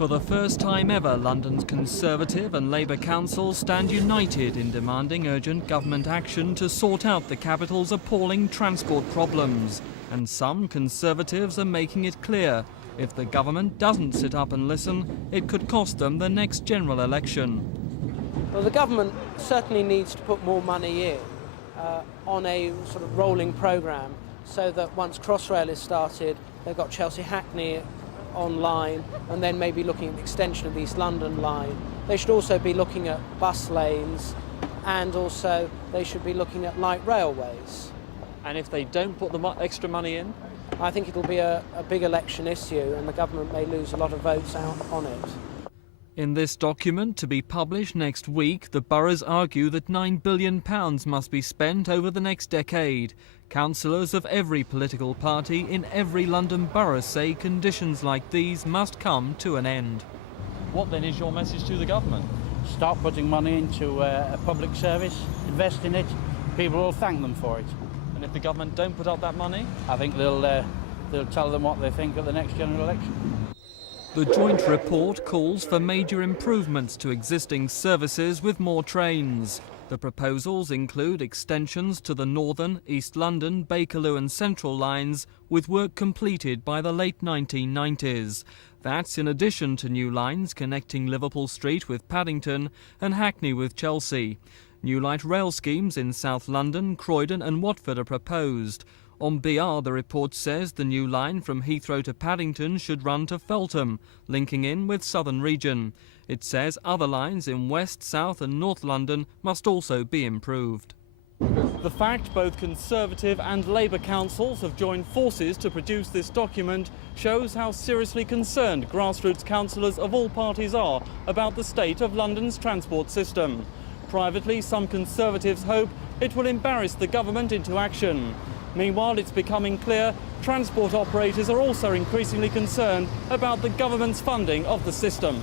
For the first time ever, London's Conservative and Labour councils stand united in demanding urgent government action to sort out the capital's appalling transport problems. And some Conservatives are making it clear, if the government doesn't sit up and listen, it could cost them the next general election. Well, the government certainly needs to put more money in on a sort of rolling programme, so that once Crossrail is started, they've got Chelsea Hackney online, and then maybe looking at the extension of the East London line. They should also be looking at bus lanes, and also they should be looking at light railways. And if they don't put the extra money in? I think it'll be a big election issue, and the government may lose a lot of votes out on it. In this document, to be published next week, the boroughs argue that £9 billion must be spent over the next decade. Councillors of every political party in every London borough say conditions like these must come to an end. What then is your message to the government? Start putting money into a public service, invest in it, people will thank them for it. And if the government don't put up that money? I think they'll tell them what they think at the next general election. The joint report calls for major improvements to existing services with more trains. The proposals include extensions to the Northern, East London, Bakerloo and Central lines, with work completed by the late 1990s. That's in addition to new lines connecting Liverpool Street with Paddington and Hackney with Chelsea. New light rail schemes in South London, Croydon and Watford are proposed. On BR, the report says the new line from Heathrow to Paddington should run to Feltham, linking in with Southern Region. It says other lines in West, South and North London must also be improved. The fact both Conservative and Labour councils have joined forces to produce this document shows how seriously concerned grassroots councillors of all parties are about the state of London's transport system. Privately, some Conservatives hope it will embarrass the government into action. Meanwhile, it's becoming clear transport operators are also increasingly concerned about the government's funding of the system.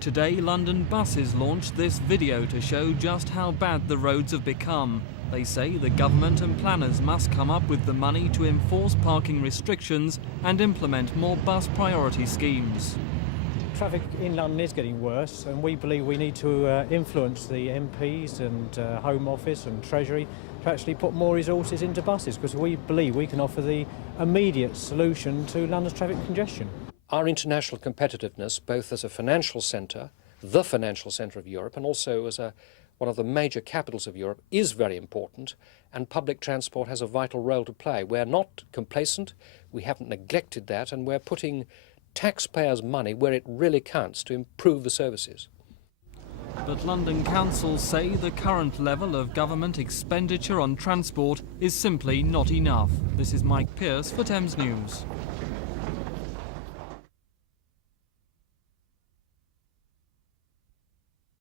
Today, London buses launched this video to show just how bad the roads have become. They say the government and planners must come up with the money to enforce parking restrictions and implement more bus priority schemes. Traffic in London is getting worse, and we believe we need to influence the MPs and Home Office and Treasury to actually put more resources into buses, because we believe we can offer the immediate solution to London's traffic congestion. Our international competitiveness, both as a financial centre, the financial centre of Europe, and also as one of the major capitals of Europe, is very important, and public transport has a vital role to play. We're not complacent, we haven't neglected that, and we're putting taxpayers' money where it really counts to improve the services. But London councils say the current level of government expenditure on transport is simply not enough. This is Mike Pearce for Thames News.